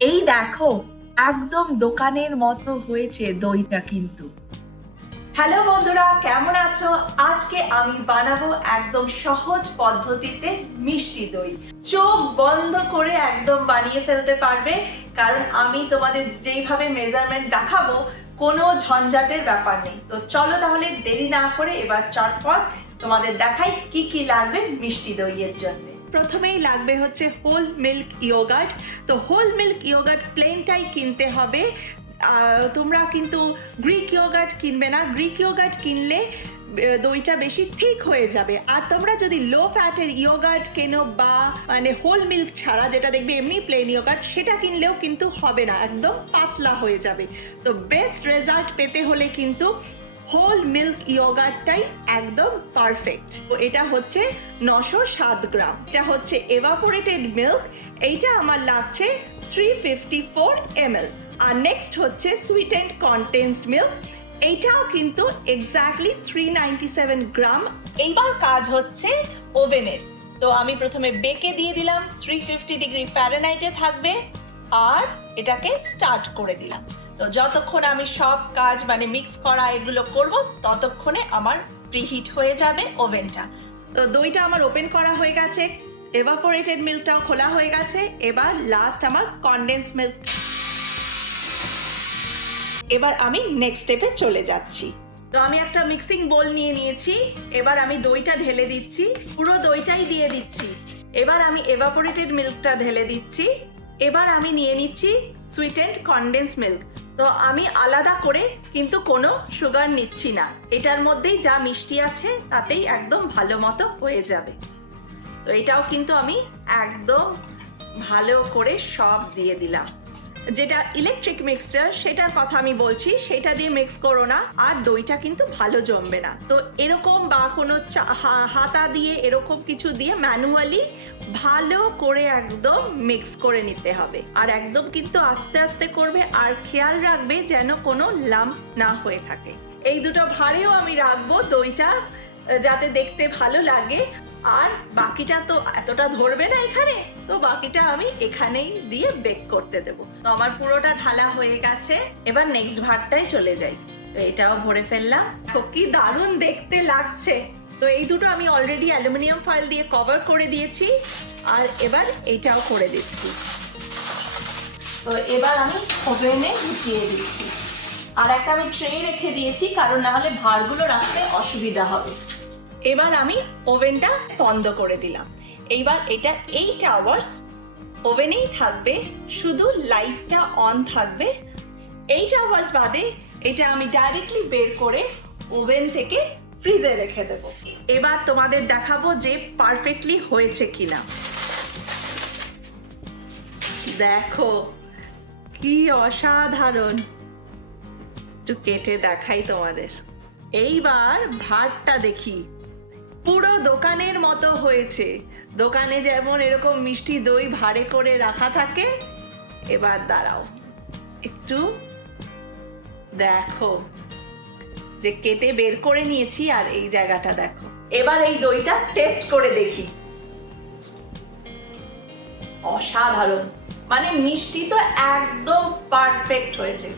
এই দেখো, একদম দোকানের মতো হয়েছে দইটা কিন্তু। হ্যালো বন্ধুরা, কেমন আছো? আজকে আমি বানাবো একদম সহজ পদ্ধতিতে মিষ্টি দই। চোখ বন্ধ করে একদম বানিয়ে ফেলতে পারবে, কারণ আমি তোমাদের যেইভাবে মেজারমেন্ট দেখাবো কোনো ঝঞ্ঝাটের ব্যাপার নেই। তো চলো তাহলে দেরি না করে এবার চটপট তোমাদের দেখাই কি কি লাগবে মিষ্টি দইয়ের জন্য। প্রথমেই লাগবে হচ্ছে হোল মিল্ক ইয়োগার্ট। তো হোল মিল্ক ইয়োগার্ট প্লেনটাই কিনতে হবে। তোমরা কিন্তু গ্রিক ইয়োগার্ট কিনবে না। গ্রিক ইয়োগার্ট কিনলে দইটা বেশি থিক হয়ে যাবে। আর তোমরা যদি লো ফ্যাটের ইয়োগার্ট কেনো বা মানে হোল মিল্ক ছাড়া যেটা দেখবে এমনি প্লেন ইয়োগার্ট, সেটা কিনলেও কিন্তু হবে না, একদম পাতলা হয়ে যাবে। তো বেস্ট রেজাল্ট পেতে হলে কিন্তু হোল মিল্ক ইয়োগার্টটাই একদম পারফেক্ট। তো এটা হচ্ছে 907 গ্রাম। এটা হচ্ছে এভাপোরেটেড মিল্ক, এইটা আমার লাগছে 354 ml। আর নেক্সট হচ্ছে সুইটেন্ড কনডেন্সড মিল্ক, এইটাও কিন্তু এক্স্যাক্টলি 397 গ্রাম। এইবার কাজ হচ্ছে ওভেনের। তো আমি প্রথমে বেকে দিয়ে দিলাম, 350 ডিগ্রি ফ্যারেনহাইটে থাকবে, আর এটাকে স্টার্ট করে দিলাম। তো যতক্ষণ আমি সব কাজ মানে মিক্স করা এগুলো করব, ততক্ষণে আমার প্রিহিট হয়ে যাবে ওভেনটা। তো দইটা আমার ওপেন করা হয়ে গেছে, এভাপোরেটেড মিল্কটাও খোলা হয়ে গেছে। এবার লাস্ট আমার কনডেন্স মিল্ক। এবার আমি নেক্সট স্টেপে চলে যাচ্ছি। তো আমি একটা মিক্সিং বোল নিয়ে নিয়েছি। এবার আমি দইটা ঢেলে দিচ্ছি, পুরো দইটাই দিয়ে দিচ্ছি। এবার আমি এভাপোরেটেড মিল্কটা ঢেলে দিচ্ছি। এবার আমি নিয়ে নিচ্ছি সুইটেন্ড কনডেন্স মিল্ক। তো আমি আলাদা করে কিন্তু কোনো সুগার নিচ্ছি না, এটার মধ্যেই যা মিষ্টি আছে তাতেই একদম ভালো মতো হয়ে যাবে। তো এটাও কিন্তু আমি একদম ভালো করে সব দিয়ে দিলাম। যেটা ইলেকট্রিক মিক্সচার সেটার কথা আমি বলছি, সেটা দিয়ে মিক্স করো না, আর দইটা কিন্তু ভালো জমবে না। তো এরকম বা কোনো হাতা দিয়ে এরকম কিছু দিয়ে ম্যানুয়ালি ভালো করে একদম মিক্স করে নিতে হবে। আর একদম কিন্তু আস্তে আস্তে করবে, আর খেয়াল রাখবে যেন কোনো লাম্প না হয়ে থাকে। এই দুটো ভাঁড়েও আমি রাখবো দইটা, যাতে দেখতে ভালো লাগে। আর বাকিটা তো এতটা ধরবে না এখানে, তো বাকিটা আমি এখানেই দিয়ে বেক করতে দেবো। তো আমার পুরোটা ঢালা হয়ে গেছে। এবার নেক্সট ভাতটাই চলে যাই। তো এটাও ভরে ফেললাম। তো কি দারুণ দেখতে লাগছে। তো এই দুটো আমি অলরেডি অ্যালুমিনিয়াম ফয়েল দিয়ে কভার করে দিয়েছি, আর এবার এইটাও করে দিচ্ছি। তো এবার আমি ওভেনে ঢুকিয়ে দিচ্ছি। আর একটা আমি ট্রে রেখে দিয়েছি, কারণ না হলে ভাঁড়গুলো রাখতে অসুবিধা হবে। এবার আমি ওভেনটা বন্ধ করে দিলাম। এইবার এটা 8 আওয়ার্স ওভেনেই থাকবে, শুধু লাইটটা অন থাকবে। 8 আওয়ার্স বাদে এটা আমি ডাইরেক্টলি বের করে ওভেন থেকে ফ্রিজে রেখে দেব। এবার তোমাদের দেখাবো যে পারফেক্টলি হয়েছে কিনা। দেখো কি অসাধারণ। একটু কেটে দেখাই তোমাদের। এইবার ভাতটা দেখি, পুরো দোকানের মতো হয়েছে। দোকানে যেমন এরকম মিষ্টি দই ভাঁড়ে করে রাখা থাকে, এবার দাঁড়াও একটু দেখো, যে কেটে বের করে নিয়েছি, আর এই জায়গাটা দেখো। এবার এই দইটা টেস্ট করে দেখি। অসাধারণ, মানে মিষ্টি তো একদম পারফেক্ট হয়েছে।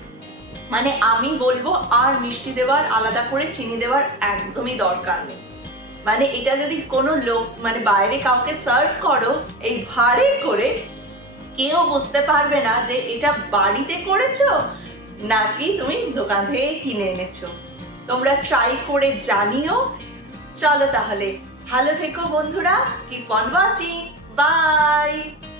মানে আমি বলবো আর মিষ্টি দেওয়ার, আলাদা করে চিনি দেওয়ার একদমই দরকার নেই। মানে এটা যদি কোনো লোক মানে বাইরে কাউকে সার্ভ করো এই ভাঁড়ে করে, কেউ বুঝতে পারবে না যে এটা বাড়িতে করেছো নাকি তুমি দোকান থেকে কিনে এনেছো। তোমরা ট্রাই করে জানিও। চলো তাহলে, ভালো থেকো বন্ধুরা, কিপ অন ওয়াচিং, বাই।